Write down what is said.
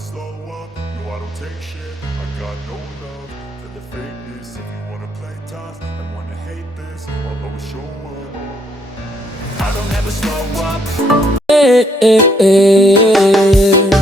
slow up, no I don't take shit. I got no love for the fakeness. If you wanna play tough and wanna hate this, I'll always show up. I don't ever slow up. Hey, hey, hey.